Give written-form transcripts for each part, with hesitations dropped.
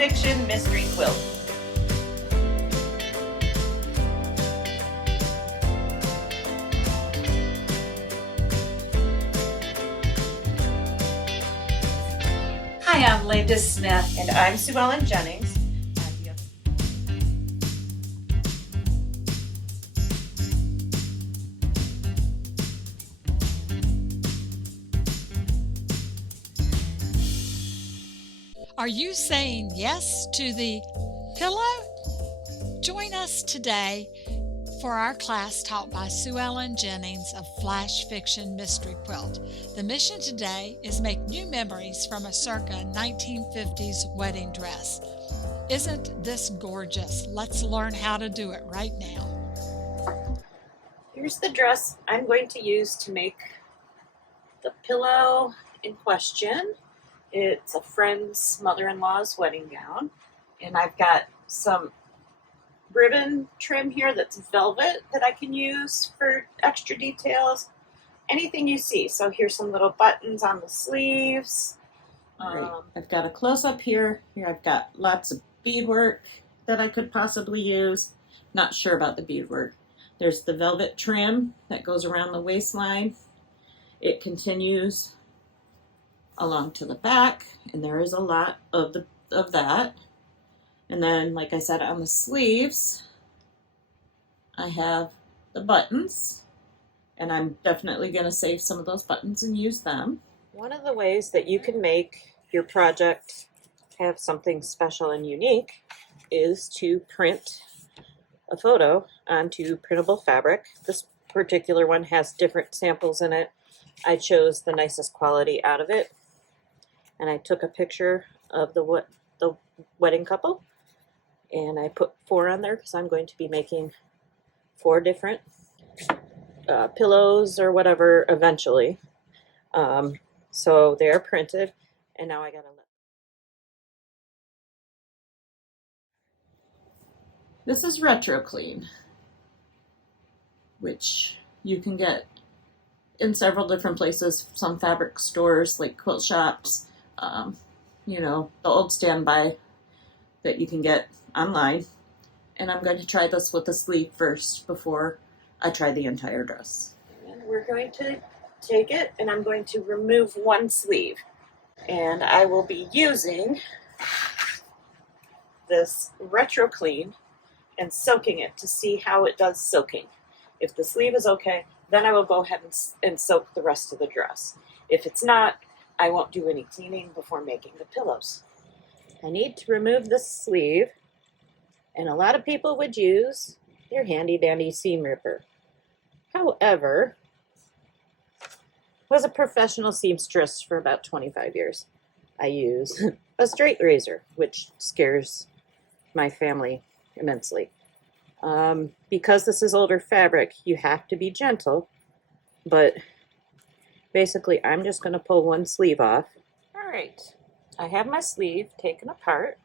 Fiction Mystery Quilt. Hi, I'm Linda Smith. And I'm Sue Ellen Jennings. Are you saying yes to the pillow? Join us today for our class taught by Sue Ellen Jennings of Flash Fiction Mystery Quilt. The mission today is make new memories from a circa 1950s wedding dress. Isn't this gorgeous? Let's learn how to do it right now. Here's the dress I'm going to use to make the pillow in question. It's a friend's mother-in-law's wedding gown, and I've got some ribbon trim here that's velvet that I can use for extra details. Anything you see. So here's some little buttons on the sleeves. I've got a close-up here. Here I've got lots of beadwork that I could possibly use. Not sure about the beadwork. There's the velvet trim that goes around the waistline. It continues along to the back, and there is a lot of that. And then, like I said, on the sleeves, I have the buttons, and I'm definitely going to save some of those buttons and use them. One of the ways that you can make your project have something special and unique is to print a photo onto printable fabric. This particular one has different samples in it. I chose the nicest quality out of it, and I took a picture of the wedding couple, and I put 4 on there because I'm going to be making 4 different pillows or whatever eventually. So they are printed, and now I gotta let. This is Retro Clean, which you can get in several different places, some fabric stores like quilt shops, the old standby that you can get online. And I'm going to try this with the sleeve first before I try the entire dress. And we're going to take it, and I'm going to remove one sleeve. And I will be using this Retro Clean and soaking it to see how it does soaking. If the sleeve is okay, then I will go ahead and soak the rest of the dress. If it's not, I won't do any cleaning before making the pillows. I need to remove the sleeve, and a lot of people would use their handy dandy seam ripper. However, I was a professional seamstress for about 25 years. I use a straight razor, which scares my family immensely. Because this is older fabric, you have to be gentle, but basically I'm just going to pull one sleeve off. All right, I have my sleeve taken apart.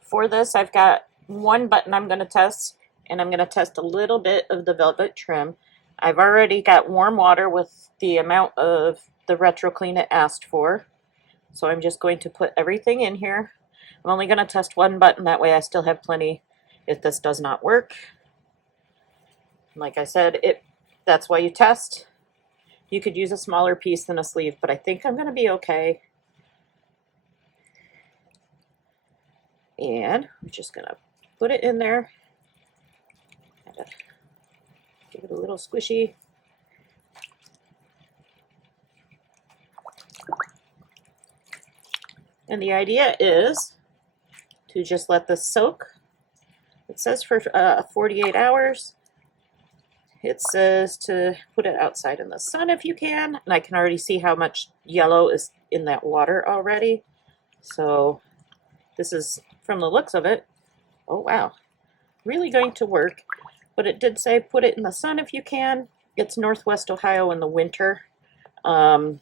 For this, I've got one button I'm going to test, and I'm going to test a little bit of the velvet trim. I've already got warm water with the amount of the Retro Clean it asked for, so I'm just going to put everything in here. I'm only going to test one button, that way I still have plenty if this does not work. Like I said, that's why you test. You could use a smaller piece than a sleeve, but I think I'm going to be okay. And I'm just going to put it in there. Give it a little squishy. And the idea is to just let this soak. It says for 48 hours. It says to put it outside in the sun if you can. And I can already see how much yellow is in that water already. So this is, from the looks of it, oh wow, really going to work. But it did say put it in the sun if you can. It's Northwest Ohio in the winter. Although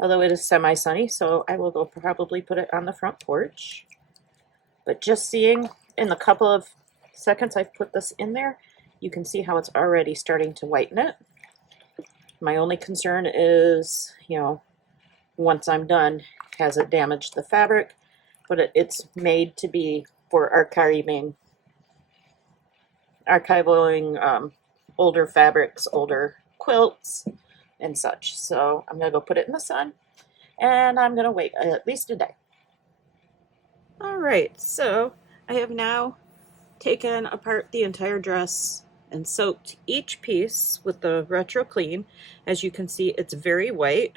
it is semi-sunny, so I will go probably put it on the front porch. But just seeing in the couple of seconds I've put this in there, you can see how it's already starting to whiten it. My only concern is, once I'm done, has it damaged the fabric? but it's made to be for archivaling older fabrics, older quilts, and such. So I'm gonna go put it in the sun, and I'm gonna wait at least a day. All right, so I have now taken apart the entire dress and soaked each piece with the Retro Clean. As you can see, it's very white.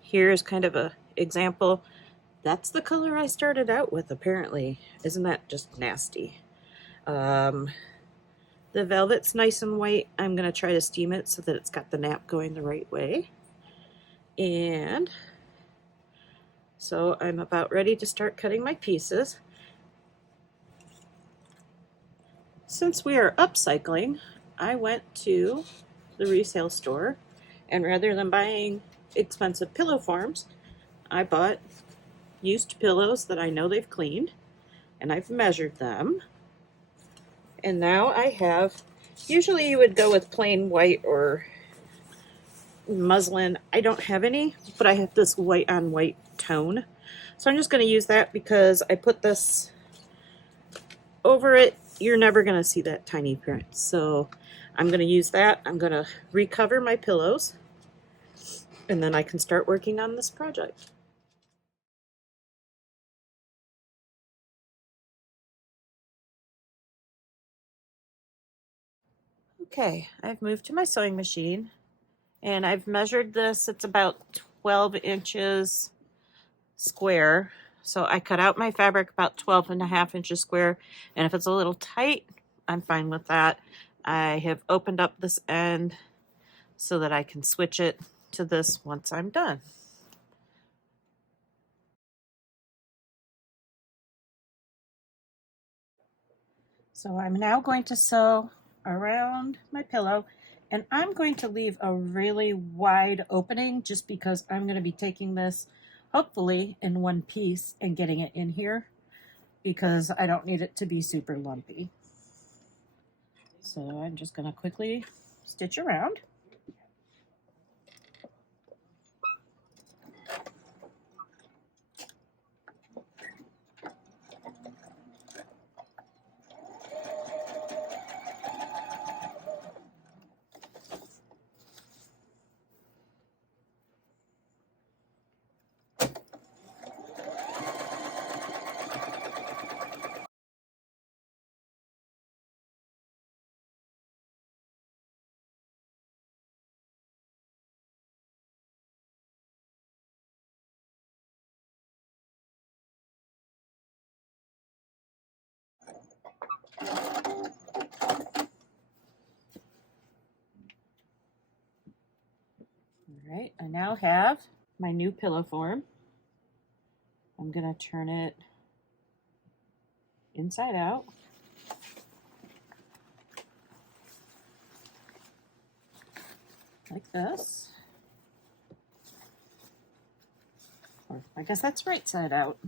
Here's kind of a example. That's the color I started out with, apparently. Isn't that just nasty? The velvet's nice and white. I'm gonna try to steam it so that it's got the nap going the right way. And so I'm about ready to start cutting my pieces. Since we are upcycling, I went to the resale store, and rather than buying expensive pillow forms, I bought used pillows that I know they've cleaned, and I've measured them. And now I have, usually you would go with plain white or muslin. I don't have any, but I have this white on white tone. So I'm just going to use that because I put this over it. You're never going to see that tiny print. So I'm going to use that. I'm going to recover my pillows, and then I can start working on this project. Okay, I've moved to my sewing machine, and I've measured this. It's about 12 inches square. So I cut out my fabric about 12.5 inches square, and if it's a little tight, I'm fine with that. I have opened up this end so that I can switch it to this once I'm done. So I'm now going to sew around my pillow, and I'm going to leave a really wide opening just because I'm going to be taking this hopefully in one piece and getting it in here because I don't need it to be super lumpy. So I'm just going to quickly stitch around. All right, I now have my new pillow form. I'm going to turn it inside out. Like this. Or I guess that's right side out.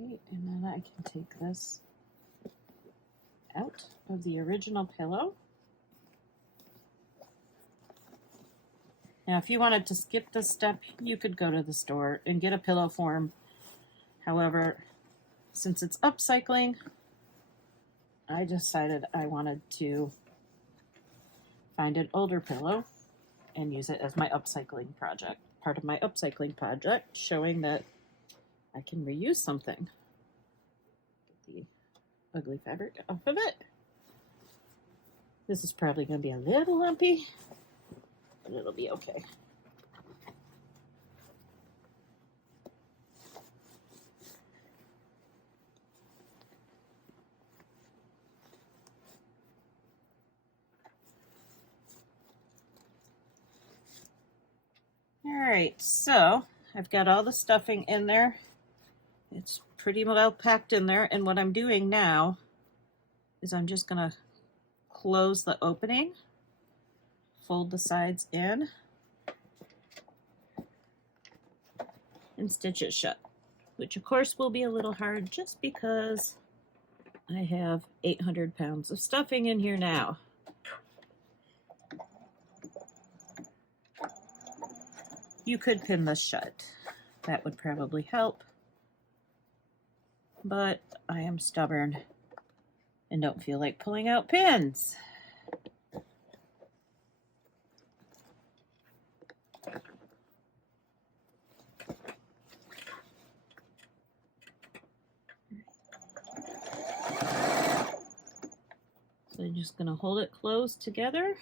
Right, and then I can take this out of the original pillow. Now, if you wanted to skip this step, you could go to the store and get a pillow form. However, since it's upcycling, I decided I wanted to find an older pillow and use it as my upcycling project. Part of my upcycling project, showing that I can reuse something. Get the ugly fabric off of it. This is probably going to be a little lumpy, but it'll be okay. All right, so I've got all the stuffing in there. It's pretty well packed in there, and what I'm doing now is I'm just going to close the opening, fold the sides in, and stitch it shut. which of course will be a little hard just because I have 800 pounds of stuffing in here now. You could pin this shut. That would probably help. But I am stubborn and don't feel like pulling out pins. So I'm just going to hold it closed together.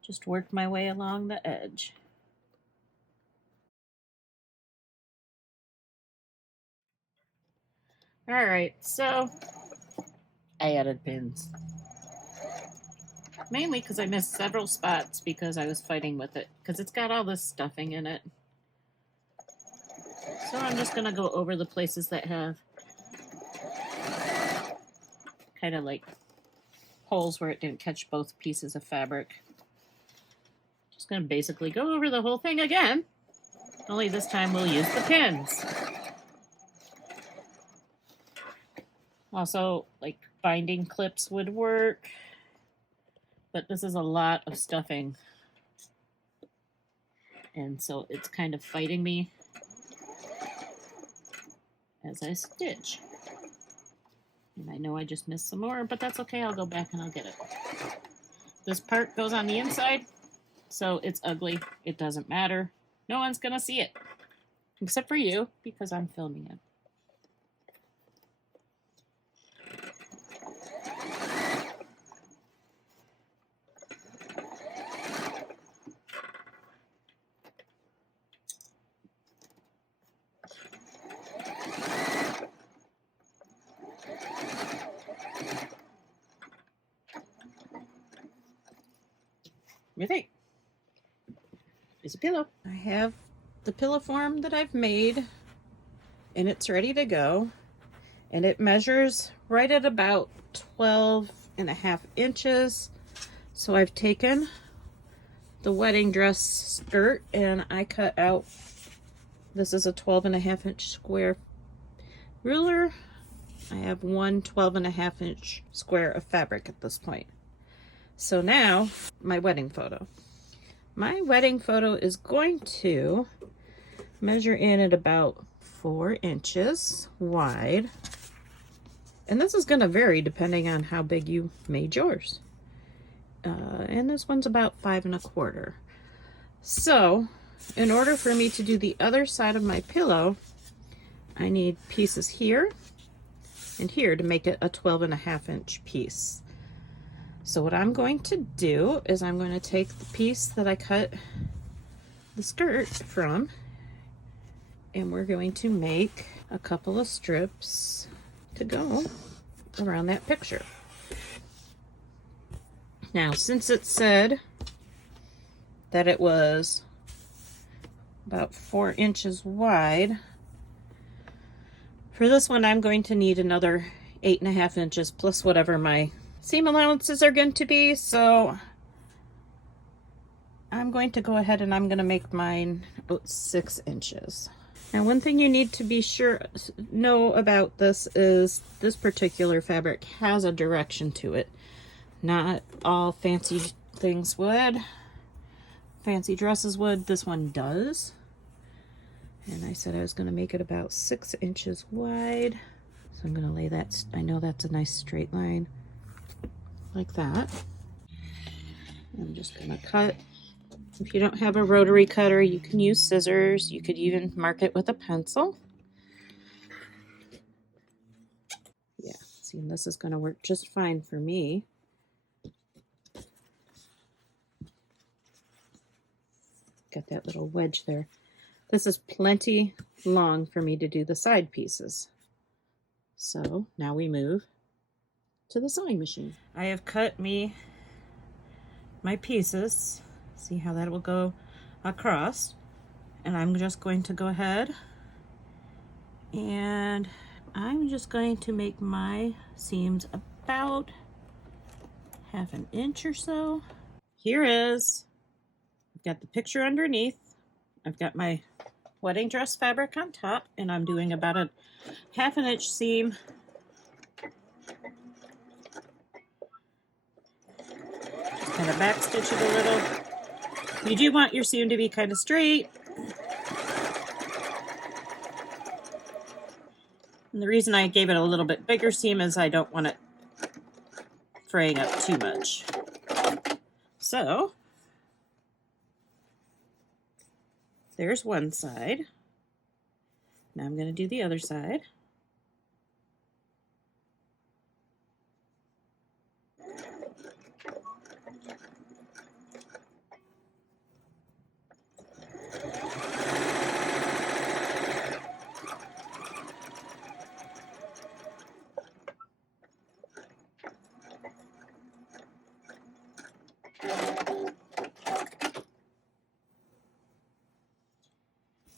Just work my way along the edge. All right, so I added pins. Mainly because I missed several spots because I was fighting with it, because it's got all this stuffing in it. So I'm just going to go over the places that have kind of like holes where it didn't catch both pieces of fabric. Just going to basically go over the whole thing again, only this time we'll use the pins. Also, like binding clips would work, but this is a lot of stuffing, and so it's kind of fighting me as I stitch. And I know I just missed some more, but that's okay, I'll go back and I'll get it. This part goes on the inside, so it's ugly. It doesn't matter. No one's gonna see it, except for you, because I'm filming it. What do you think? It's a pillow. I have the pillow form that I've made, and it's ready to go. And it measures right at about 12.5 inches. So I've taken the wedding dress skirt and I cut out, this is a 12.5 inch square ruler. I have one 12.5 inch square of fabric at this point. So now, my wedding photo. My wedding photo is going to measure in at about 4 inches wide. And this is going to vary depending on how big you made yours. And this one's about 5.25. So, in order for me to do the other side of my pillow, I need pieces here and here to make it a 12.5 inch piece. So what I'm going to do is I'm going to take the piece that I cut the skirt from, and we're going to make a couple of strips to go around that picture. Now, since it said that it was about 4 inches wide, for this one I'm going to need another 8.5 inches plus whatever my seam allowances are going to be. So I'm going to go ahead and I'm going to make mine about 6 inches. Now, one thing you need to be know about this is this particular fabric has a direction to it. Not all fancy things would. Fancy dresses would. This one does. And I said I was going to make it about 6 inches wide. So I'm going to lay that, I know that's a nice straight line, like that. I'm just going to cut. If you don't have a rotary cutter, you can use scissors. You could even mark it with a pencil. Yeah, see, this is going to work just fine for me. Got that little wedge there. This is plenty long for me to do the side pieces. So now we move to the sewing machine. I have cut my pieces. See how that will go across. And I'm just going to go ahead and I'm just going to make my seams about 1/2 inch or so. here is, I've got the picture underneath. I've got my wedding dress fabric on top, and I'm doing about a 1/2 inch seam. Just kind of backstitch it a little. You do want your seam to be kind of straight. And the reason I gave it a little bit bigger seam is I don't want it fraying up too much. So there's one side. Now I'm going to do the other side.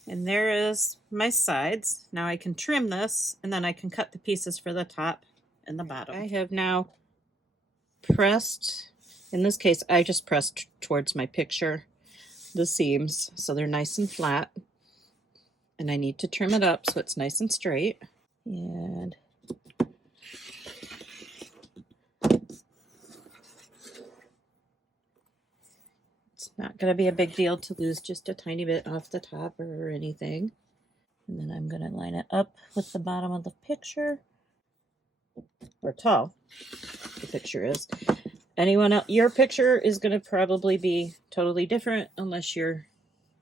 And there is my sides. Now I can trim this, and then I can cut the pieces for the top and the bottom. I have now pressed, in this case I just pressed towards my picture, the seams so they're nice and flat. And I need to trim it up so it's nice and straight. And it's not going to be a big deal to lose just a tiny bit off the top or anything. And then I'm going to line it up with the bottom of the picture, or tall the picture is. Anyone else, your picture is going to probably be totally different unless you're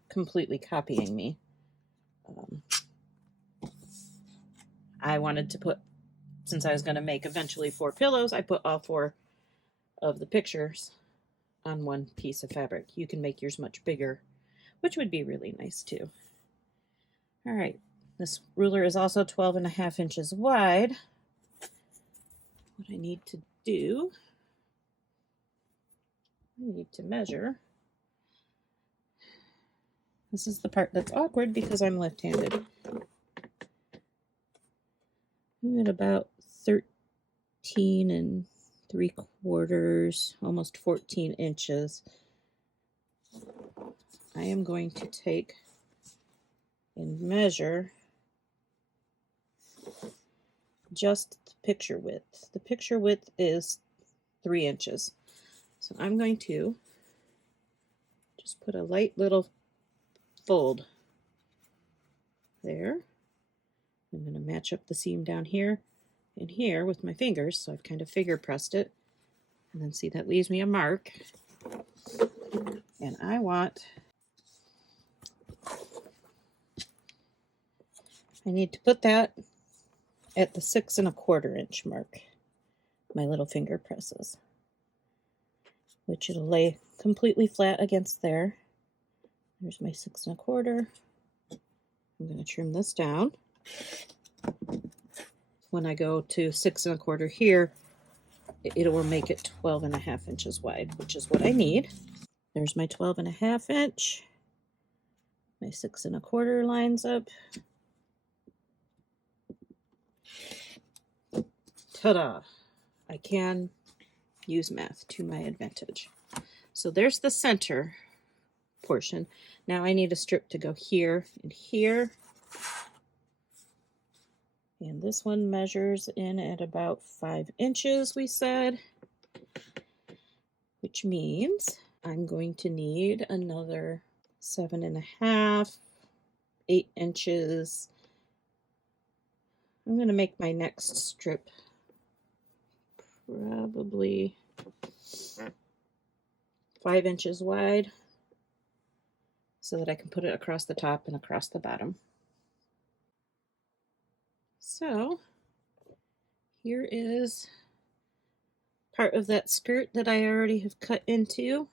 completely copying me. I wanted to put, since I was going to make eventually 4 pillows, I put all 4 of the pictures on one piece of fabric. You can make yours much bigger, which would be really nice too. All right, this ruler is also 12.5 inches wide. What I need to do, I need to measure. This is the part that's awkward because I'm left-handed. I'm at about 13 3/4, almost 14 inches. I am going to take and measure just the picture width. The picture width is 3 inches. So I'm going to just put a light little fold there. I'm going to match up the seam down here and here with my fingers, so I've kind of finger pressed it. And then see, that leaves me a mark. And I need to put that at the 6 1/4 inch mark, my little finger presses, which it'll lay completely flat against there. There's my 6 1/4. I'm going to trim this down. When I go to 6 1/4 here, it will make it 12.5 inches wide, which is what I need. There's my 12.5 inch. My 6 1/4 lines up. Ta-da! I can use math to my advantage. So there's the center portion. Now I need a strip to go here and here. And this one measures in at about 5 inches, we said, which means I'm going to need another 7.5, 8 inches. I'm going to make my next strip probably 5 inches wide so that I can put it across the top and across the bottom. So here is part of that skirt that I already have cut into,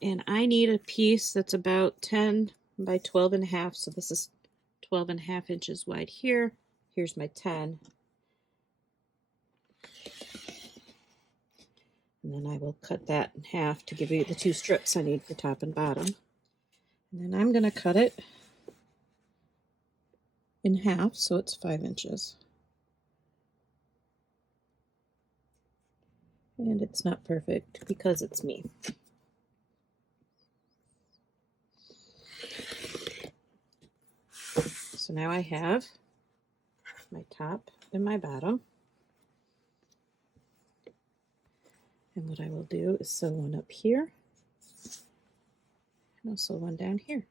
and I need a piece that's about 10 by 12.5, so this is 12.5 inches wide here. Here's my 10. And then I will cut that in half to give you the 2 strips I need for top and bottom. And then I'm going to cut it in half so it's 5 inches. And it's not perfect because it's me. So now I have my top and my bottom. And what I will do is sew one up here. And I'll sew one down here.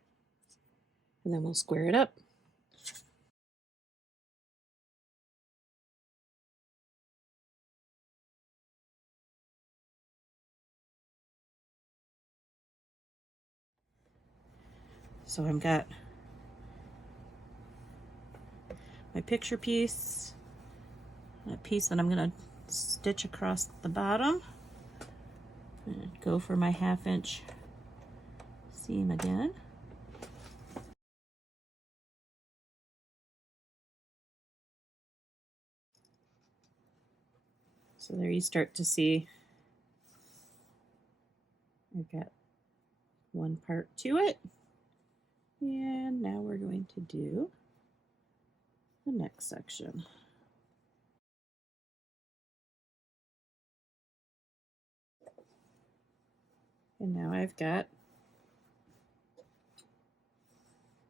And then we'll square it up. So I've got my picture piece, that piece that I'm going to stitch across the bottom. And go for my 1/2 inch seam again. So there you start to see I've got one part to it. And now we're going to do the next section. And now I've got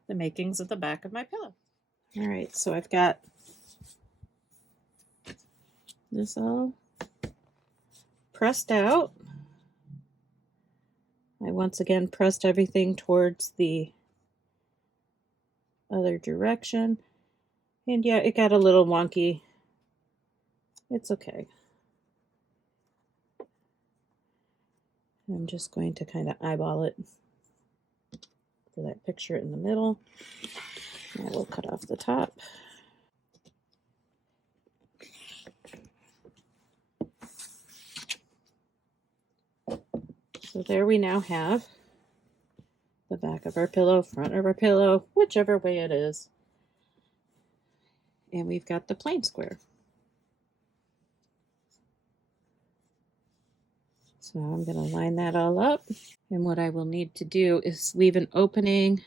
the makings of the back of my pillow. All right, so I've got this all pressed out. I once again pressed everything towards the other direction. And yeah, it got a little wonky. It's okay. I'm just going to kind of eyeball it for that picture in the middle. And I will cut off the top. So there we now have the back of our pillow, front of our pillow, whichever way it is. And we've got the plain square. So I'm going to line that all up. And what I will need to do is leave an opening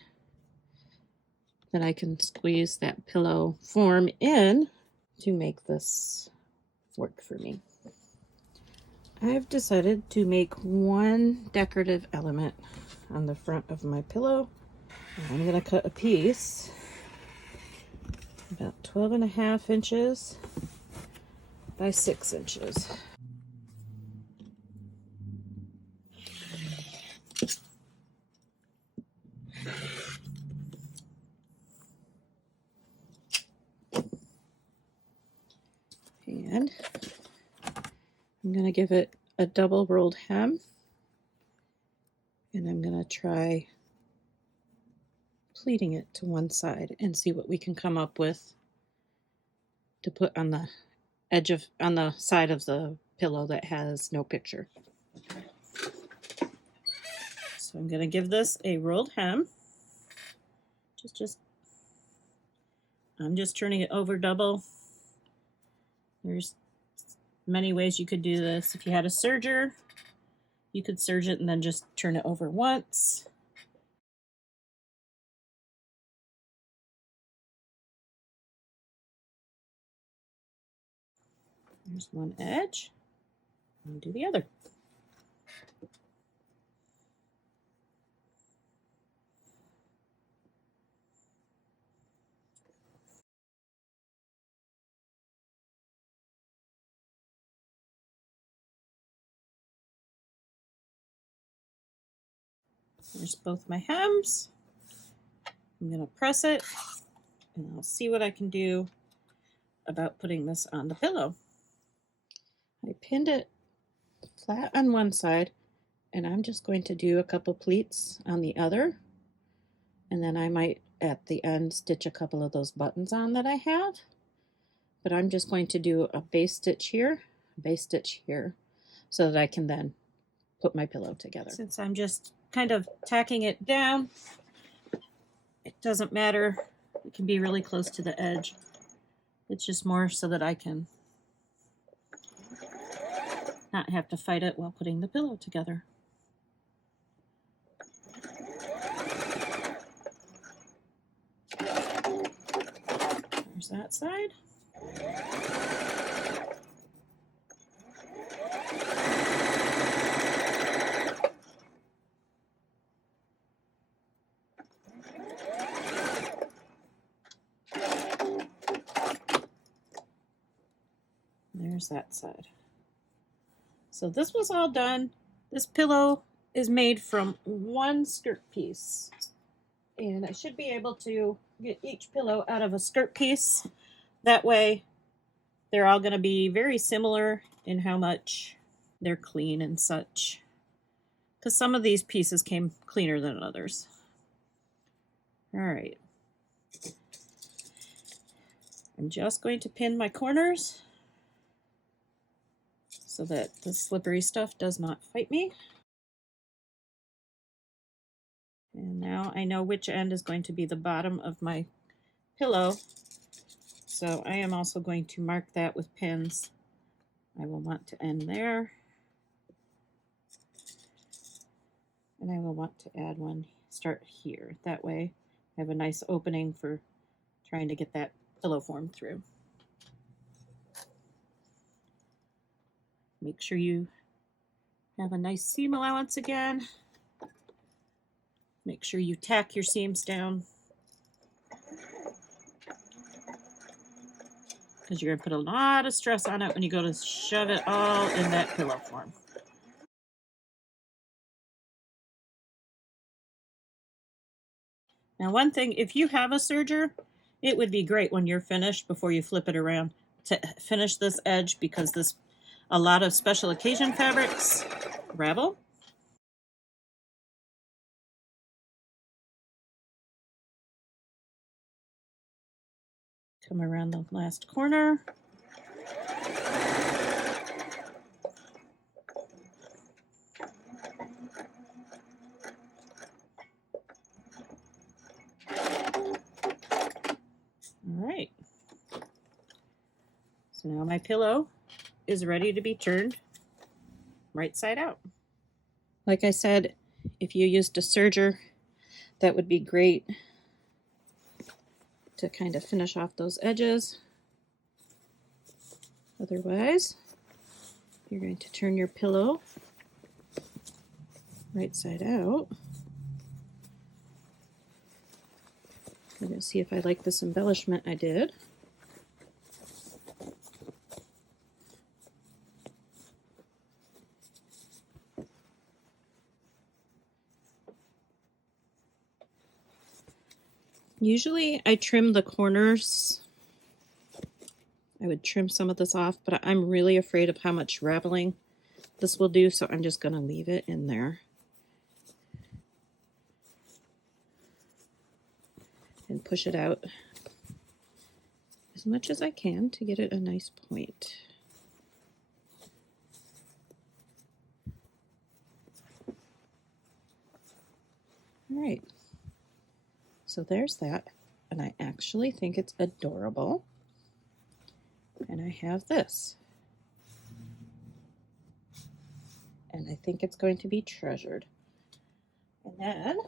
that I can squeeze that pillow form in to make this work for me. I've decided to make one decorative element on the front of my pillow. I'm going to cut a piece about 12.5 inches by 6 inches. And I'm going to give it a double rolled hem, and I'm going to try pleating it to one side and see what we can come up with to put on the edge of, on the side of the pillow that has no picture. So I'm going to give this a rolled hem. I'm just turning it over double. There's many ways you could do this. If you had a serger, you could serge it and then just turn it over once. There's one edge, and do the other. There's both my hems. I'm going to press it, and I'll see what I can do about putting this on the pillow. I pinned it flat on one side, and I'm just going to do a couple pleats on the other, and then I might at the end stitch a couple of those buttons on that I have. But I'm just going to do a base stitch here, so that I can then put my pillow together. Since I'm just kind of tacking it down, it doesn't matter. It can be really close to the edge. It's just more so that I can not have to fight it while putting the pillow together. There's that side. there's that side. So this was all done. This pillow is made from one skirt piece. And I should be able to get each pillow out of a skirt piece. That way they're all going to be very similar in how much they're clean and such. Because some of these pieces came cleaner than others. All right. I'm just going to pin my corners so that the slippery stuff does not fight me. And now I know which end is going to be the bottom of my pillow. So I am also going to mark that with pins. I will want to end there. And I will want to add one, start here. That way I have a nice opening for trying to get that pillow form through. Make sure you have a nice seam allowance again. Make sure you tack your seams down, because you're going to put a lot of stress on it when you go to shove it all in that pillow form. Now, one thing, if you have a serger, it would be great when you're finished before you flip it around to finish this edge, because a lot of special occasion fabrics ravel. Come around the last corner. All right. So now my pillow is ready to be turned right side out. Like I said, if you used a serger, that would be great to kind of finish off those edges. Otherwise, you're going to turn your pillow right side out. I'm going to see if I like this embellishment I did. Usually I trim the corners. I would trim some of this off, but I'm really afraid of how much raveling this will do, so I'm just going to leave it in there. And push it out as much as I can to get it a nice point. All right, so there's that, and I actually think it's adorable. And I have this, and I think it's going to be treasured. And then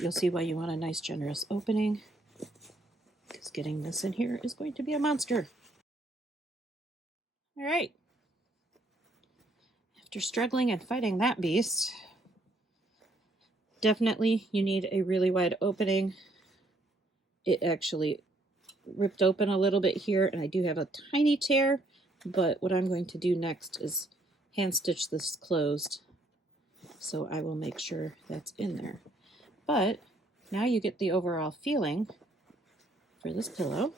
you'll see why you want a nice generous opening, because getting this in here is going to be a monster. All right. After struggling and fighting that beast, definitely you need a really wide opening. It actually ripped open a little bit here, and I do have a tiny tear, but what I'm going to do next is hand stitch this closed, so I will make sure that's in there. But now you get the overall feeling for this pillow,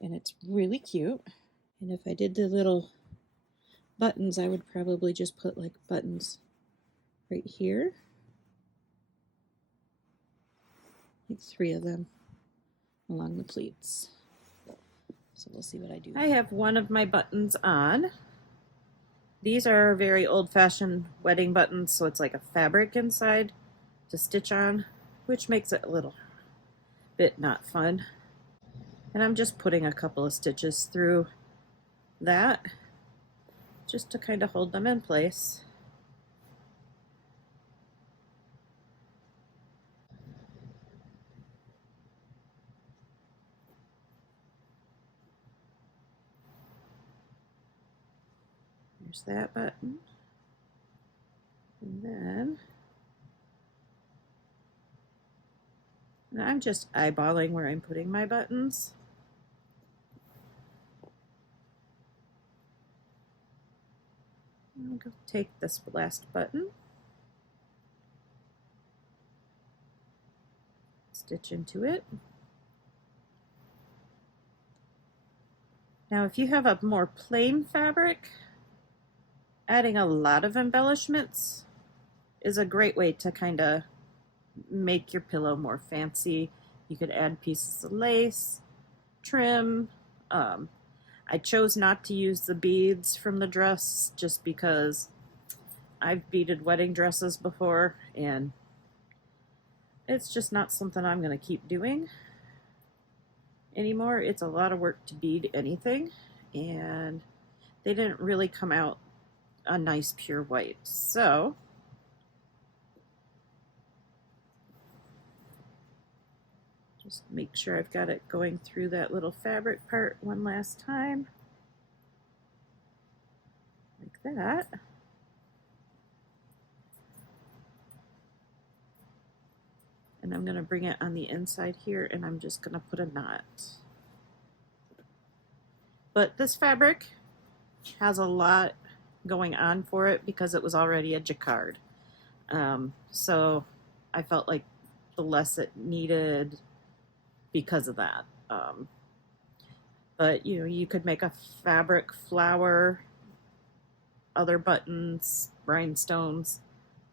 and it's really cute. And if I did the little buttons, I would probably just put like buttons right here, like 3 of them along the pleats. So we'll see what I do. I have one of my buttons on. These are very old-fashioned wedding buttons, so it's like a fabric inside to stitch on, which makes it a little bit not fun. And I'm just putting a couple of stitches through that just to kind of hold them in place. There's that button. And then And I'm just eyeballing where I'm putting my buttons. I'll go take this last button, stitch into it. Now if you have a more plain fabric, adding a lot of embellishments is a great way to kind of make your pillow more fancy. You could add pieces of lace, trim. I chose not to use the beads from the dress just because I've beaded wedding dresses before and it's just not something I'm going to keep doing anymore. It's a lot of work to bead anything, and they didn't really come out a nice pure white. So just make sure I've got it going through that little fabric part one last time, like that. And I'm going to bring it on the inside here, and I'm just going to put a knot. But this fabric has a lot going on for it because it was already a jacquard. So I felt like the less it needed because of that. But you know, you could make a fabric flower, other buttons, rhinestones,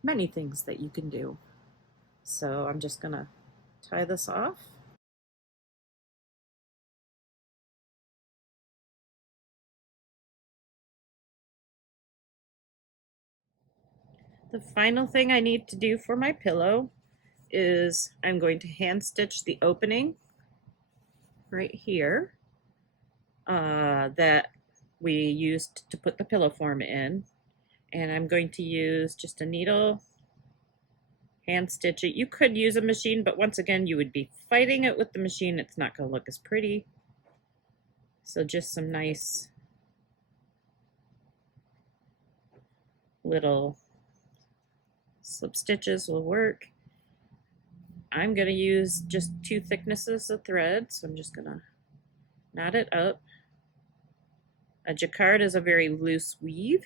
many things that you can do. So I'm just gonna tie this off. The final thing I need to do for my pillow is I'm going to hand stitch the opening right here that we used to put the pillow form in, and I'm going to use just a needle, hand stitch it. You could use a machine, but once again you would be fighting it with the machine. It's not going to look as pretty. So just some nice little slip stitches will work. I'm going to use just 2 thicknesses of thread, so I'm just going to knot it up. A jacquard is a very loose weave,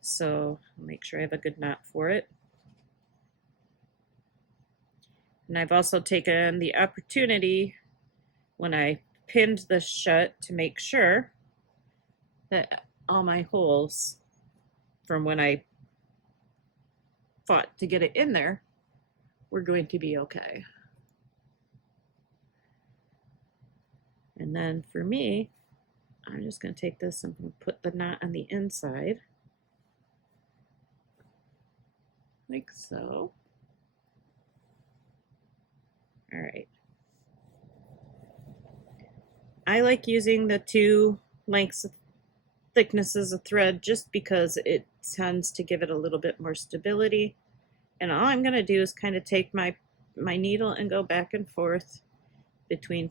so I'll make sure I have a good knot for it. And I've also taken the opportunity when I pinned this shut to make sure that all my holes from when I fought to get it in there were going to be okay. And then for me, I'm just going to take this, I'm going to put the knot on the inside, like so. All right. I like using the 2 lengths of thicknesses of thread just because it tends to give it a little bit more stability. And all I'm going to do is kind of take my needle and go back and forth between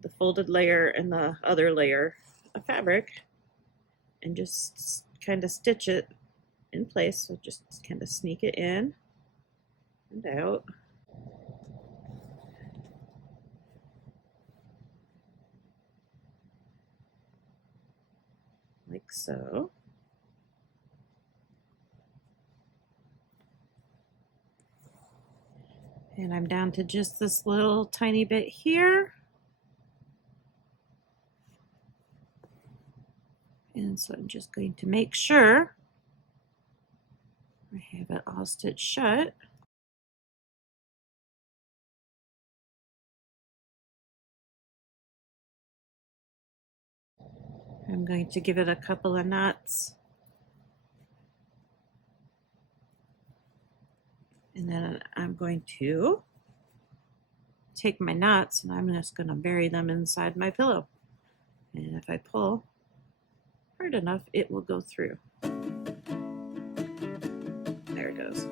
the folded layer and the other layer of fabric and just kind of stitch it in place. So just kind of sneak it in and out. Like so. And I'm down to just this little tiny bit here. And so I'm just going to make sure I have it all stitched shut. I'm going to give it a couple of knots. And then I'm going to take my knots and I'm just going to bury them inside my pillow. And if I pull hard enough, it will go through. There it goes.